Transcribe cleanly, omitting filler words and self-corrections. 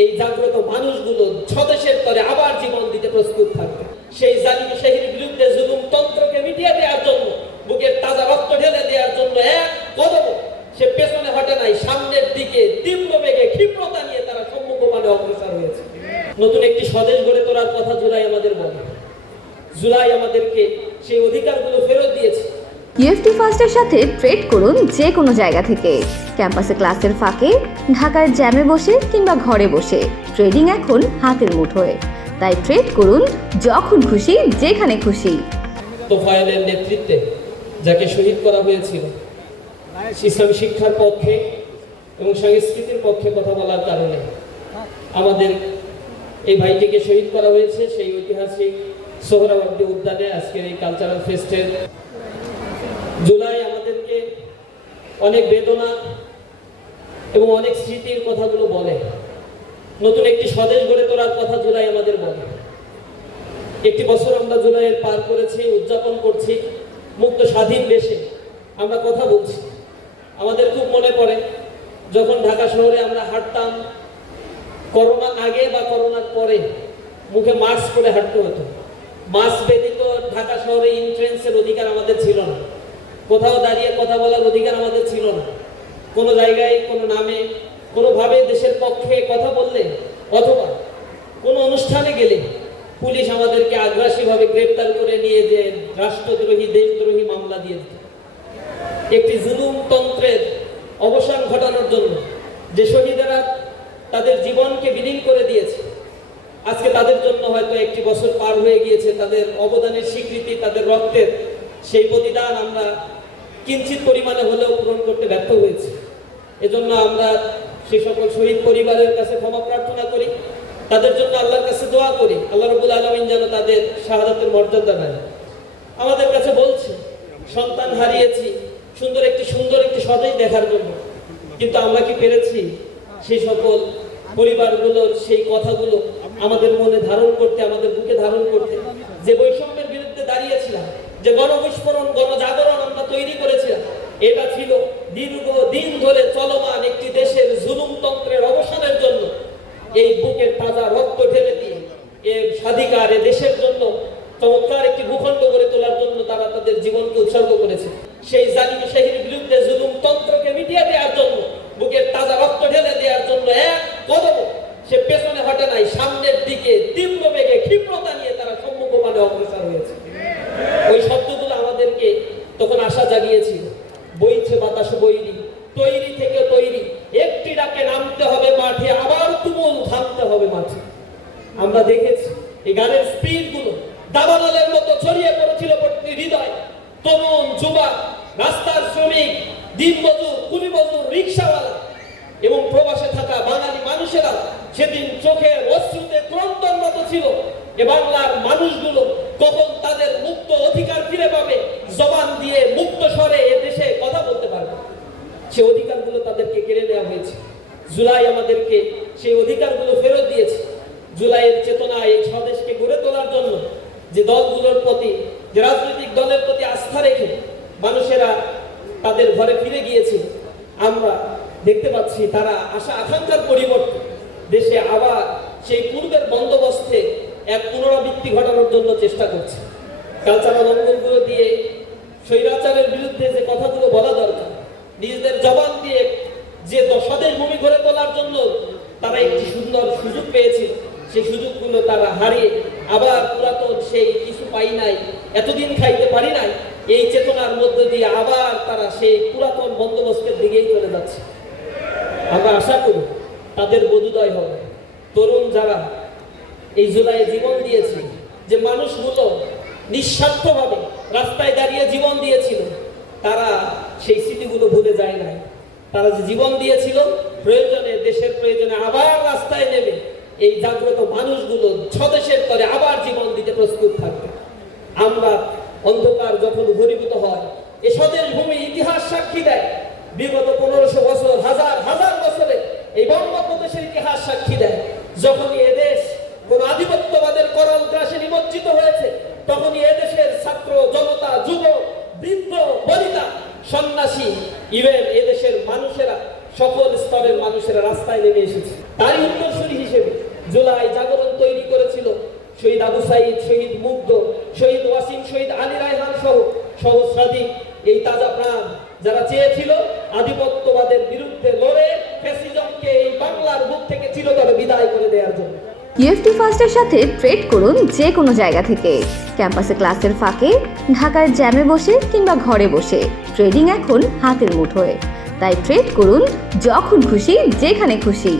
এই জাগ্রত মানুষগুলো স্বদেশের তরে আবার জীবন দিতে প্রস্তুত থাকবে। সেই জালিম শাহীর বিরুদ্ধে জুলুম তন্ত্রকে মিটিয়ে দেওয়ার জন্য, বুকের তাজা রক্ত ঢেলে দেওয়ার জন্য এক কদম সে পেছনে হটে নাই, সামনের দিকে তীব্র বেগে ক্ষিপ্রতা নিয়ে তারা সম্মুখমানে অগ্রসর হয়েছে। নতুন একটি স্বদেশ গড়ে তোলার কথা জুলাই আমাদের বলে। জুলাই আমাদেরকে সেই অধিকারগুলো ফেরত দিয়েছে। ইএফটি ফার্স্টের সাথে ট্রেড করুন যে কোনো জায়গা থেকে, ক্যাম্পাসে ক্লাসের ফাঁকে, ঢাকার জ্যামে বসে কিংবা ঘরে বসে। ট্রেডিং এখন হাতের মুঠোয়, তাই ট্রেড করুন যখন খুশি যেখানে খুশি। তোফায়েলের নেতৃত্বে যাকে শহীদ করা হয়েছিল, ইসলামী শিক্ষার পক্ষে এবং সংস্কৃতির পক্ষে কথা বলার কারণে আমাদের এই ভাইটিকে শহীদ করা হয়েছে সেই ঐতিহাসিক সোহরাওয়ার্দী উদ্যানে আজকের এই কালচারাল ফেস্টের। জুলাই আমাদেরকে অনেক বেদনা এবং অনেক স্মৃতির কথাগুলো বলে। নতুন একটি স্বদেশ গড়ে তোলার কথা জুলাই আমাদের বলে। একটি বছর আমরা জুলাইয়ের পার করেছি, উদযাপন করছি মুক্ত স্বাধীন দেশে। আমরা কথা বলছি, আমাদের খুব মনে পড়ে যখন ঢাকা শহরে আমরা হাঁটতাম, করোনা আগে বা করোনার পরে মুখে মাস্ক পরে হাঁটতে হতো। মাস্ক ব্যতীত ঢাকা শহরে এন্ট্রেন্সের অধিকার আমাদের ছিল না, কোথাও দাঁড়িয়ে কথা বলার অধিকার আমাদের ছিল না। কোনো জায়গায় কোনো নামে কোনোভাবে দেশের পক্ষে কথা বললে অথবা কোনো অনুষ্ঠানে গেলে পুলিশ আমাদেরকে আগ্রাসীভাবে গ্রেপ্তার করে নিয়ে যে রাষ্ট্রদ্রোহী দেশদ্রোহী মামলা দিয়ে দিত। একটি জুলুম তন্ত্রের অবসান ঘটানোর জন্য যে শহীদেরা তাদের জীবনকে বিলীন করে দিয়েছে, আজকে তাদের জন্য হয়তো একটি বছর পার হয়ে গিয়েছে, তাদের অবদানের স্বীকৃতি, তাদের রক্তের সেই প্রতিদান আমরা কিঞ্চিত পরিমাণে হলেও পূরণ করতে ব্যর্থ হয়েছি। এজন্য আমরা সেই সকল শহীদ পরিবারের কাছে ক্ষমা প্রার্থনা করি, তাদের জন্য আল্লাহর কাছে দোয়া করি, আল্লাহ রাব্বুল আলামিন যেন তাদের শাহাদাতের মর্যাদা দেন। আমাদের কাছে বলছে সন্তান হারিয়েছি সুন্দর একটি স্বদেশ দেখার জন্য, কিন্তু আমরা কি পেরেছি সেই সকল পরিবারগুলোর সেই কথাগুলো আমাদের মনে ধারণ করতে, আমাদের বুকে ধারণ করতে? যে বৈষম্যের বিরুদ্ধে দাঁড়িয়েছিলাম, যে গণবিস্ফোরণ গণজাগরণ আমরা তৈরি করেছিলাম, এটা ছিল দীর্ঘদিন ধরে চলমান একটি দেশের জুলুমতন্ত্রের অবসানের জন্য। এই বুকের তাজা রক্ত ঢেলে দিয়ে এর স্বাধিকার, এ দেশের জন্য চমৎকার একটি ভূখণ্ড গড়ে তোলার জন্য তারা তাদের জীবনকে উৎসর্গ করেছে। সেই জালিম শাহীর বিরুদ্ধে জুলুমতন্ত্রকে মিটিয়ে দেওয়ার জন্য, বুকের তাজা রক্ত ঢেলে দেওয়ার জন্য এক কদম সে পেছনে হটে নাই, সামনের দিকে তীব্র বেগে ক্ষিপ্রতা নিয়ে তারা সম্মুখমানে অগ্রসর হয়েছে। ওই শব্দগুলো আমাদেরকে তখন আশা জাগিয়েছিল। বইছে বাতাস বৈরী, তৈরি থেকে তৈরি, একটি ডাকে নামতে হবে মাঠে, আবার তুমুল থামতে হবে মাঠে। আমরা দেখেছি এই গানের স্পিড গুলো দাবানলের মতো ছড়িয়ে পড়েছিল প্রতি হৃদয়। তরুণ যুবক, রাস্তার শ্রমিক, দিনমজুর, কুলিমজুর, রিক্সাওয়ালা এবং প্রবাসে থাকা বাঙালি মানুষেরা সেদিন চোখের অশ্রুতে ক্রন্দনরত ছিল। এ বাংলার মানুষগুলো কখন তাদের মুক্ত অধিকার ফিরে পাবে, জবান দিয়ে মুক্ত স্বরে এ দেশে কথা বলতে পারবে। সে অধিকারগুলো তাদেরকে কেড়ে নেওয়া হয়েছে। জুলাই আমাদেরকে সেই অধিকারগুলো ফেরত দিয়েছে। জুলাইয়ের চেতনা এই স্বদেশকে গড়ে তোলার জন্য যে দলগুলোর প্রতি, যে রাজনৈতিক দলের প্রতি আস্থা রেখে মানুষেরা তাদের ঘরে ফিরে গিয়েছে, আমরা দেখতে পাচ্ছি তারা আশা আকাঙ্ক্ষার পরিবর্তে দেশে আবার সেই পূর্বের বন্দোবস্তে এক পুনরাবৃত্তি ঘটানোর জন্য চেষ্টা করছে। কালচারাল অঙ্গনগুলো দিয়ে স্বৈরাচারের বিরুদ্ধে যে কথাগুলো বলা দরকার, নিজেদের জবান দিয়ে যে স্বদেশ ভূমি গড়ে তোলার জন্য তারা একটি সুন্দর সুযোগ পেয়েছে, সেই সুযোগগুলো তারা হারিয়ে আবার পুরাতন সেই কিছু পাই নাই, এতদিন খাইতে পারি নাই, এই চেতনার মধ্য দিয়ে আবার তারা সেই পুরাতন বন্দোবস্তের দিকেই চলে যাচ্ছে। আমরা আশা করি তাদের বোধোদয় হবে। তরুণ যারা এই জুলাইয়ে জীবন দিয়েছে, যে মানুষগুলো নিঃস্বার্থভাবে রাস্তায় দাঁড়িয়ে জীবন দিয়েছিল, তারা সেই স্মৃতিগুলো ভুলে যায় নাই। তারা যে জীবন দিয়েছিল, প্রয়োজনে, দেশের প্রয়োজনে আবার রাস্তায় নেবে এই জাগ্রত মানুষগুলো স্বদেশের তরে আবার জীবন দিতে প্রস্তুত থাকবে। আমরা অন্ধকার যখন ঘনীভূত হয়, এ স্বদেশ ভূমি ইতিহাস সাক্ষী দেয়, বিগত 1500 বছর, হাজার হাজার বছরে এই বঙ্গদেশের ইতিহাস সাক্ষী দেয়। যখনই এদেশ কোন আধিপত্যবাদের করল গ্রাসে নিমজ্জিত হয়েছে, তখনই এদেশের ছাত্র জনতা, যুবক, বৃদ্ধ, বনিতা, সন্ন্যাসী, ইভেন এদেশের মানুষেরা সকল স্তরের মানুষেরা রাস্তায় নেমে এসেছে। তারই উত্তরসূরি হিসেবে জুলাই জাগরণ তৈরি করেছিল শহীদ আবু সাইদ, শহীদ মুগ্ধ, শহীদ ওয়াসিম, শহীদ আলী রায়হান সহ সহস্রাধিক এই তাজা প্রাণ, যারা চেয়েছিল আধিপত্যবাদের বিরুদ্ধে লড়ে ফ্যাসিজমকে এই বাংলার বুক থেকে চিরতরে বিদায় করে দেওয়ার জন্য। ইউএফটি ফার্স্টের সাথে ট্রেড করুন যে কোনো জায়গা থেকে। ক্যাম্পাসে ক্লাসের ফাঁকে, ঢাকার জ্যামে বসে কিংবা ঘরে বসে, ট্রেডিং এখন হাতের মুঠোয়। তাই ট্রেড করুন যখন খুশি, যেখানে খুশি।